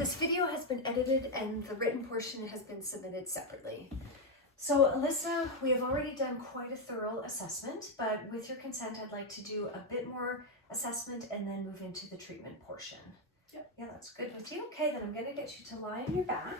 This video has been edited and the written portion has been submitted separately. So Alyssa, we have already done quite a thorough assessment, but with your consent, I'd like to do a bit more assessment and then move into the treatment portion. Yep. Yeah, that's good with you. Okay, then I'm going to get you to lie on your back,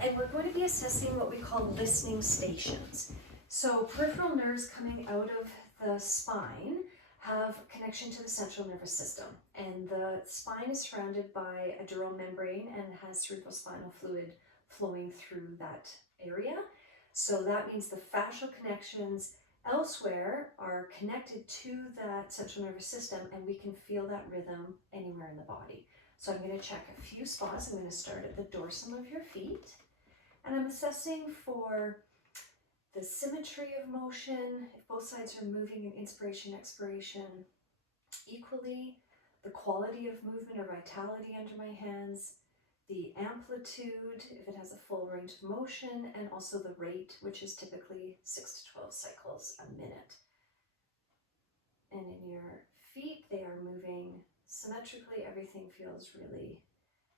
and we're going to be assessing what we call listening stations. So peripheral nerves coming out of the spine have connection to the central nervous system, and the spine is surrounded by a dural membrane and has cerebrospinal fluid flowing through that area. So that means the fascial connections elsewhere are connected to that central nervous system, and we can feel that rhythm anywhere in the body. So I'm going to check a few spots. I'm going to start at the dorsum of your feet, and I'm assessing for the symmetry of motion, if both sides are moving in inspiration, expiration equally, the quality of movement or vitality under my hands, the amplitude, if it has a full range of motion, and also the rate, which is typically 6 to 12 cycles a minute. And in your feet, they are moving symmetrically. Everything feels really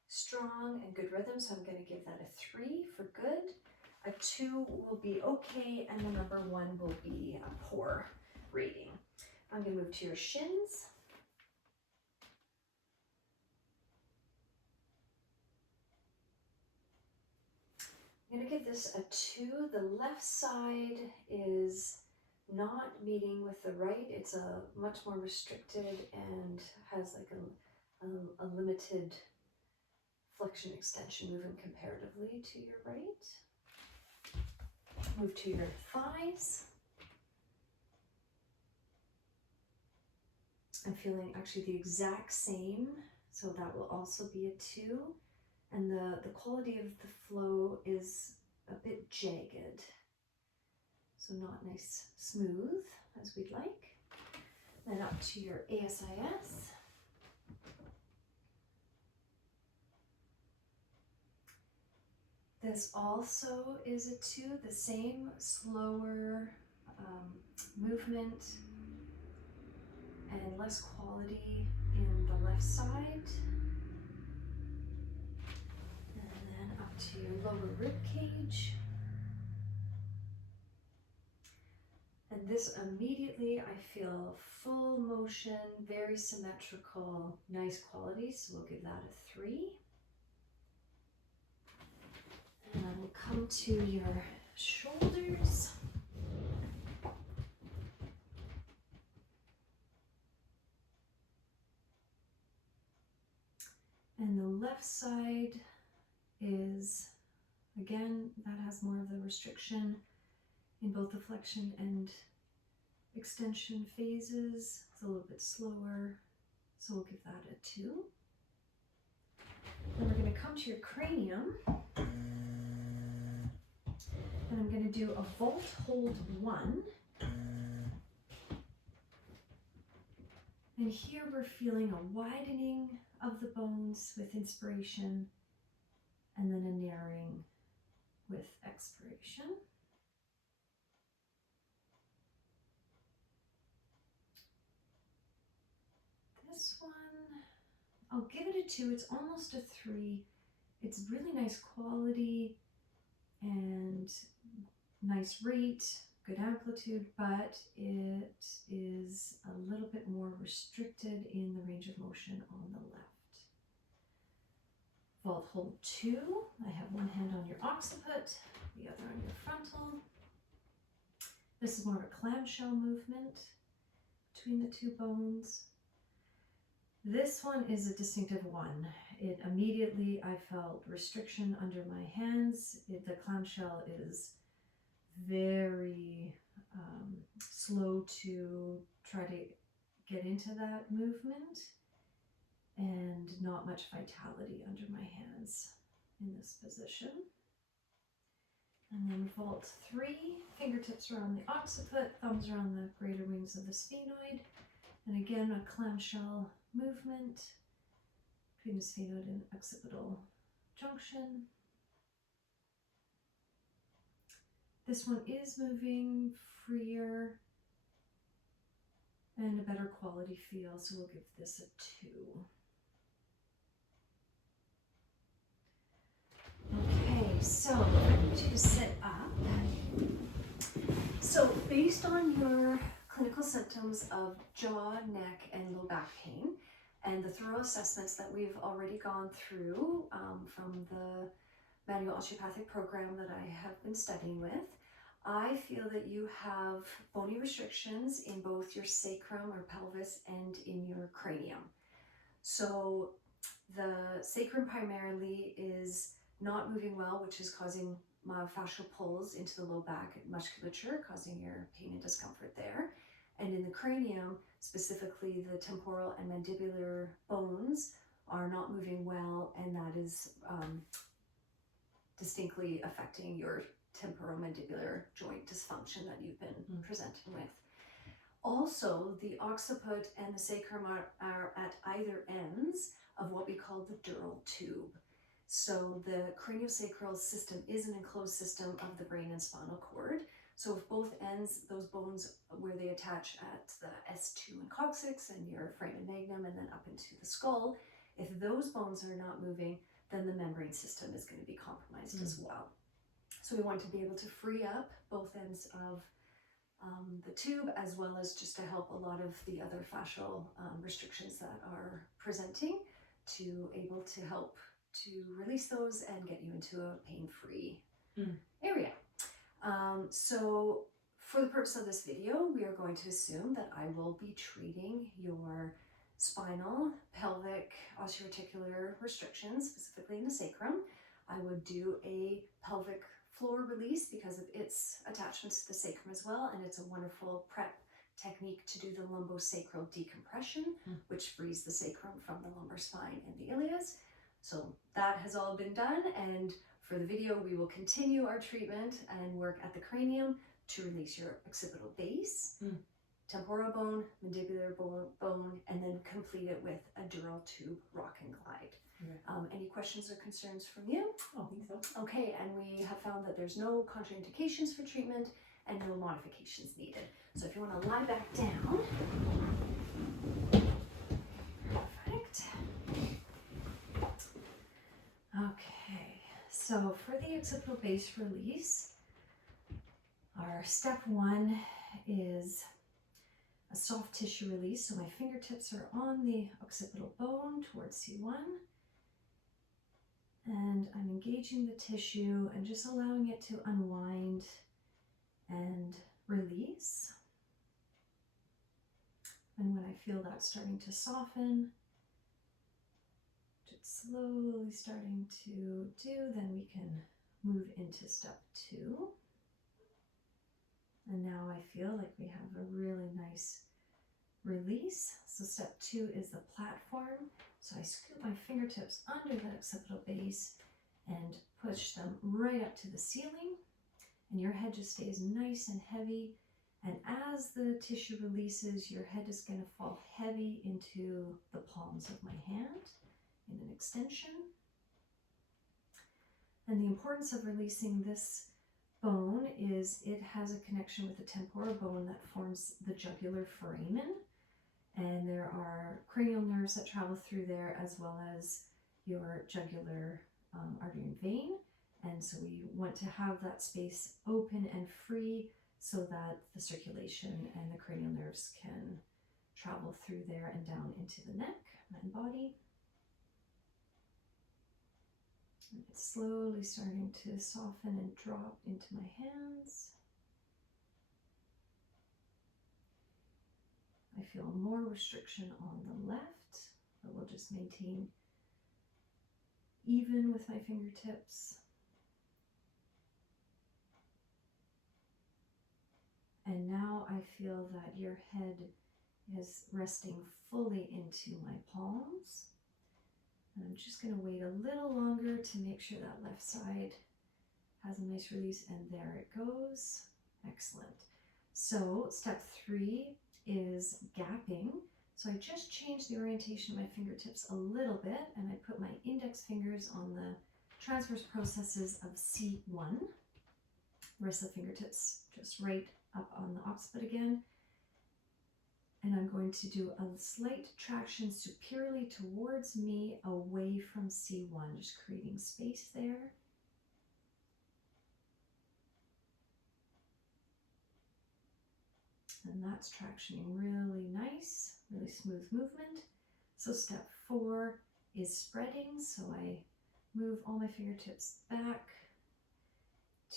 strong and good rhythm, so I'm going to give that a 3 for good. A 2 will be okay, and the number 1 will be a poor rating. I'm going to move to your shins. I'm going to give this a 2. The left side is not meeting with the right. It's a much more restricted and has like a limited flexion extension moving comparatively to your right. Move to your thighs. I'm feeling actually the exact same, so that will also be a 2. And the quality of the flow is a bit jagged, so not nice smooth as we'd like. Then up to your ASIS. This also is a 2, the same slower movement and less quality in the left side. And then up to your lower rib cage. And this immediately I feel full motion, very symmetrical, nice quality, so we'll give that a 3. And then we'll come to your shoulders. And the left side is, again, that has more of the restriction in both the flexion and extension phases. It's a little bit slower, so we'll give that a 2. Then we're going to come to your cranium. And I'm going to do a vault hold 1. And here we're feeling a widening of the bones with inspiration and then a narrowing with expiration. This one, I'll give it a 2. It's almost a 3. It's really nice quality and nice rate, good amplitude, but it is a little bit more restricted in the range of motion on the left. Vault hold 2. I have one hand on your occiput, the other on your frontal. This is more of a clamshell movement between the two bones. This one is a distinctive 1. It immediately, I felt restriction under my hands. The clamshell is very slow to try to get into that movement, and not much vitality under my hands in this position. And then vault 3, fingertips around the occiput, thumbs around the greater wings of the sphenoid, and again a clamshell movement between the sphenoid and occipital junction. This one is moving freer and a better quality feel, so we'll give this a 2. based on your clinical symptoms of jaw, neck, and low back pain, and the thorough assessments that we've already gone through from the manual osteopathic program that I have been studying with, I feel that you have bony restrictions in both your sacrum or pelvis and in your cranium. So the sacrum primarily is not moving well, which is causing myofascial pulls into the low back musculature, causing your pain and discomfort there. And in the cranium, specifically the temporal and mandibular bones are not moving well, and that is distinctly affecting your temporomandibular joint dysfunction that you've been presenting with. Also, the occiput and the sacrum are at either ends of what we call the dural tube. So the craniosacral system is an enclosed system of the brain and spinal cord. So if both ends, those bones where they attach at the S2 and coccyx and your foramen magnum and then up into the skull, if those bones are not moving, then the membrane system is going to be compromised as well. So we want to be able to free up both ends of the tube, as well as just to help a lot of the other fascial restrictions that are presenting, to able to help to release those and get you into a pain-free area. So for the purpose of this video, we are going to assume that I will be treating your spinal, pelvic, osteoarticular restrictions, specifically in the sacrum. I would do a pelvic floor release because of its attachments to the sacrum as well, and it's a wonderful prep technique to do the lumbosacral decompression, which frees the sacrum from the lumbar spine and the ilias. So that has all been done, and for the video we will continue our treatment and work at the cranium to release your occipital base, temporal bone, mandibular bone, and then complete it with a dural tube rock and glide. Any questions or concerns from you? I don't think so. Okay, and we have found that there's no contraindications for treatment and no modifications needed. So if you want to lie back down. Perfect. Okay, so for the occipital base release, our step one is a soft tissue release. So my fingertips are on the occipital bone towards C1. And I'm engaging the tissue and just allowing it to unwind and release. And when I feel that starting to soften, just slowly starting to do, then we can move into step two. And now I feel like we have a really nice release. So step two is the platform. So I scoop my fingertips under the occipital base and push them right up to the ceiling. And your head just stays nice and heavy. And as the tissue releases, your head is going to fall heavy into the palms of my hand in an extension. And the importance of releasing this bone is it has a connection with the temporal bone that forms the jugular foramen. And there are cranial nerves that travel through there, as well as your jugular artery and vein. And so we want to have that space open and free so that the circulation and the cranial nerves can travel through there and down into the neck and body. And it's slowly starting to soften and drop into my hands. I feel more restriction on the left, but we'll just maintain even with my fingertips. And now I feel that your head is resting fully into my palms. And I'm just going to wait a little longer to make sure that left side has a nice release, and there it goes. Excellent. So step three is gapping. So I just changed the orientation of my fingertips a little bit, and I put my index fingers on the transverse processes of C1. Rest of the fingertips just right up on the occiput again. And I'm going to do a slight traction superiorly towards me, away from C1, just creating space there. And that's tractioning really nice, really smooth movement. So step 4 is spreading. So I move all my fingertips back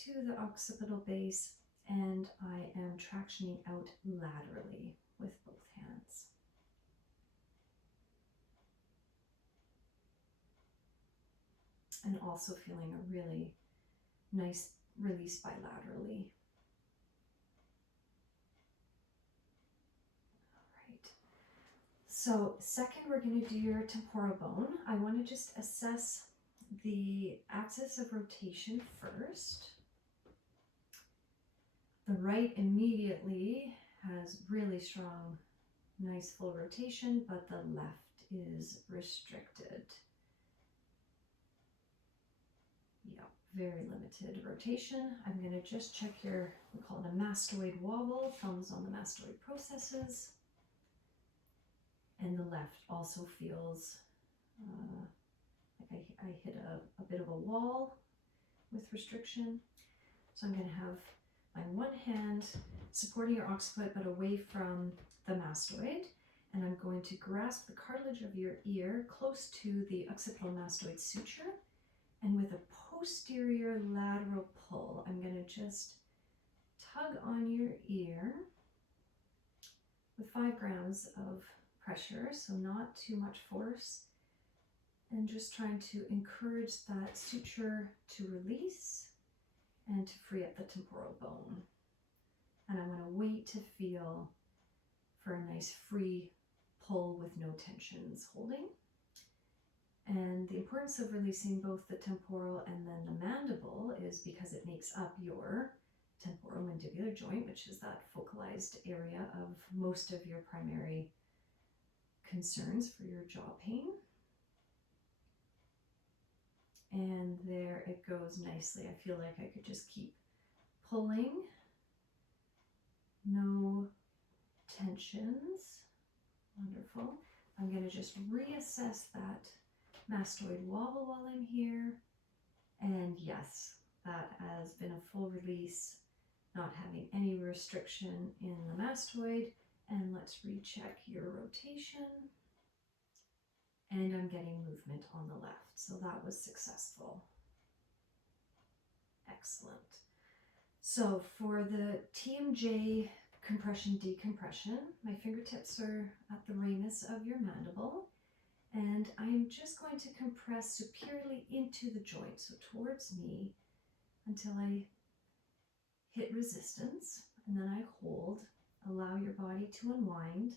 to the occipital base, and I am tractioning out laterally with both hands. And also feeling a really nice release bilaterally. So second, we're going to do your temporal bone. I want to just assess the axis of rotation first. The right immediately has really strong, nice full rotation, but the left is restricted. Yep, very limited rotation. I'm going to just check your, we call it a mastoid wobble, thumbs on the mastoid processes. And the left also feels like I hit a bit of a wall with restriction. So I'm going to have my one hand supporting your occiput but away from the mastoid. And I'm going to grasp the cartilage of your ear close to the occipital mastoid suture. And with a posterior lateral pull, I'm going to just tug on your ear with 5 grams of pressure, so not too much force, and just trying to encourage that suture to release and to free up the temporal bone. And I want to wait to feel for a nice free pull with no tensions holding. And the importance of releasing both the temporal and then the mandible is because it makes up your temporomandibular joint, which is that focalized area of most of your primary concerns for your jaw pain. And there it goes nicely. I feel like I could just keep pulling. No tensions. Wonderful. I'm going to just reassess that mastoid wobble while I'm here. And yes, that has been a full release, not having any restriction in the mastoid. And let's recheck your rotation. And I'm getting movement on the left. So that was successful. Excellent. So for the TMJ compression decompression, my fingertips are at the ramus of your mandible. And I'm just going to compress superiorly into the joint, so towards me, until I hit resistance. And then I hold, allow your body to unwind.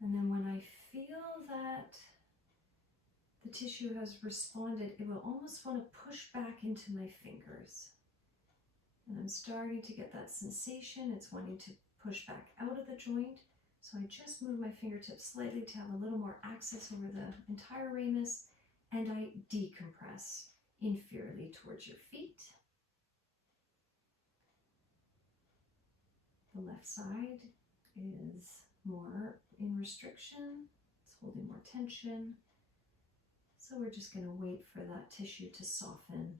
And then when I feel that the tissue has responded, it will almost want to push back into my fingers. And I'm starting to get that sensation. It's wanting to push back out of the joint. So I just move my fingertips slightly to have a little more access over the entire ramus, and I decompress inferiorly towards your feet. The left side is more in restriction. It's holding more tension. So we're just going to wait for that tissue to soften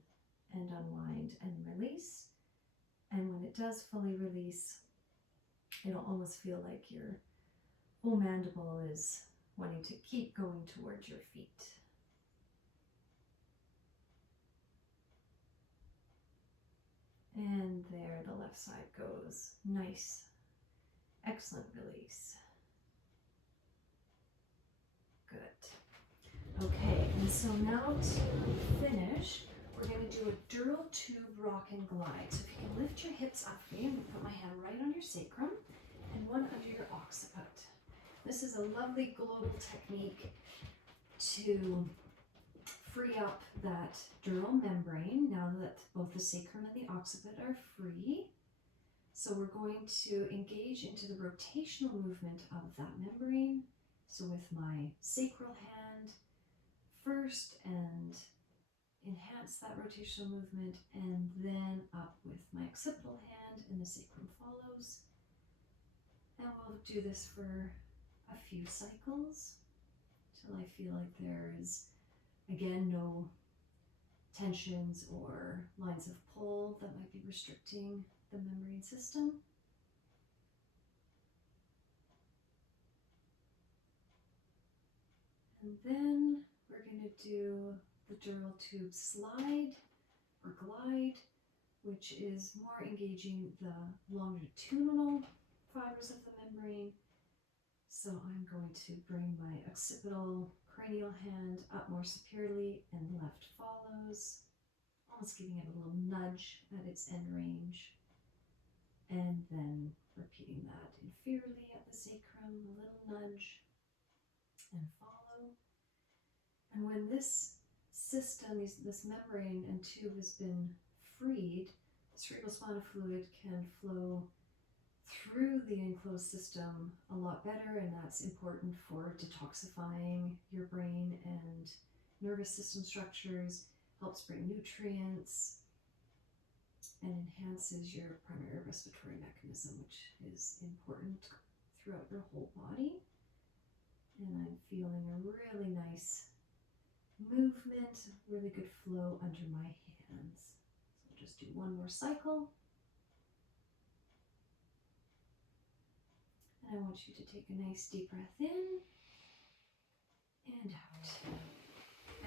and unwind and release. And when it does fully release, it'll almost feel like your whole mandible is wanting to keep going towards your feet. And there the left side goes. Nice. Excellent release. Good. Okay, and so now to finish, we're going to do a dural tube rock and glide. So if you can lift your hips up for me, I'm going to put my hand right on your sacrum and one under your occiput. This is a lovely global technique to free up that dural membrane now that both the sacrum and the occiput are free. So we're going to engage into the rotational movement of that membrane. So with my sacral hand first and enhance that rotational movement, and then up with my occipital hand and the sacrum follows. And we'll do this for a few cycles till I feel like there is, again, no tensions or lines of pull that might be restricting the membrane system. And then we're going to do the dural tube slide or glide, which is more engaging the longitudinal fibers of the membrane. So I'm going to bring my occipital cranial hand up more superiorly, and left follows, almost giving it a little nudge at its end range. And then repeating that inferiorly at the sacrum, a little nudge and follow. And when this system, this membrane and tube has been freed, cerebrospinal fluid can flow through the enclosed system a lot better, and that's important for detoxifying your brain and nervous system structures, helps bring nutrients, and enhances your primary respiratory mechanism, which is important throughout your whole body. And I'm feeling a really nice movement, really good flow under my hands. So I'll just do one more cycle. And I want you to take a nice deep breath in and out.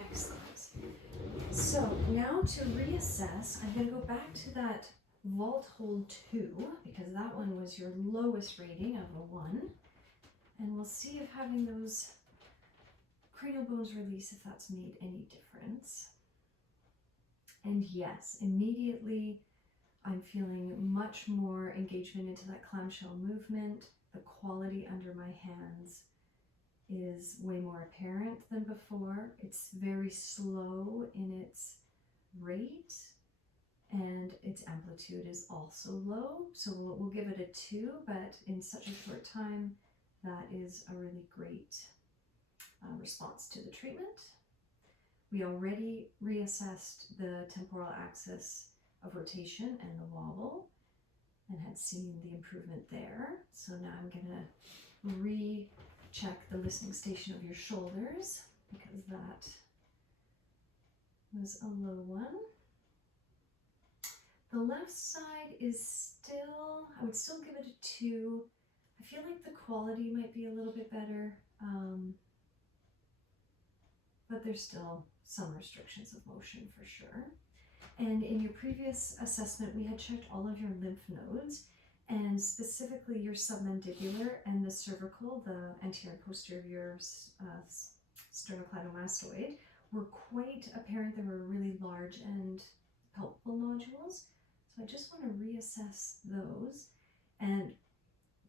Excellent. So now to reassess, I'm going to go back to that vault hold 2, because that one was your lowest rating of a 1. And we'll see if having those cranial bones release, if that's made any difference. And yes, immediately I'm feeling much more engagement into that clamshell movement. The quality under my hands is way more apparent than before. It's very slow in its rate, and its amplitude is also low. So we'll give it a 2, but in such a short time, that is a really great response to the treatment. We already reassessed the temporal axis of rotation and the wobble and had seen the improvement there. So now I'm going to recheck the listening station of your shoulders, because that was a low one. The left side is still, I would still give it a 2. I feel like the quality might be a little bit better, but there's still some restrictions of motion for sure. And in your previous assessment, we had checked all of your lymph nodes, and specifically your submandibular and the cervical, the anterior and posterior sternocleidomastoid, were quite apparent. They were really large and palpable nodules. So I just want to reassess those. And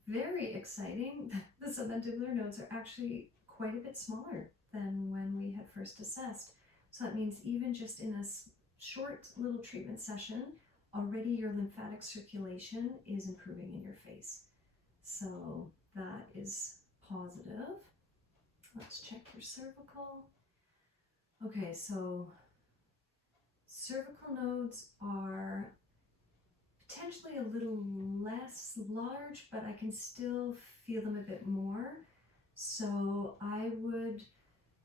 very exciting, the submandibular nodes are actually quite a bit smaller than when we had first assessed. So that means even just in a short little treatment session, already your lymphatic circulation is improving in your face. So that is positive. Let's check your cervical. Okay, so cervical nodes are potentially a little less large, but I can still feel them a bit more. So I would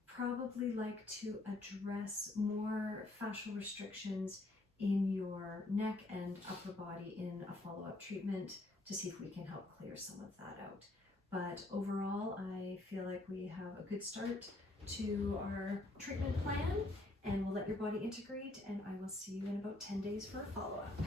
probably like to address more fascial restrictions in your neck and upper body in a follow-up treatment to see if we can help clear some of that out. But overall, I feel like we have a good start to our treatment plan, and we'll let your body integrate, and I will see you in about 10 days for a follow-up.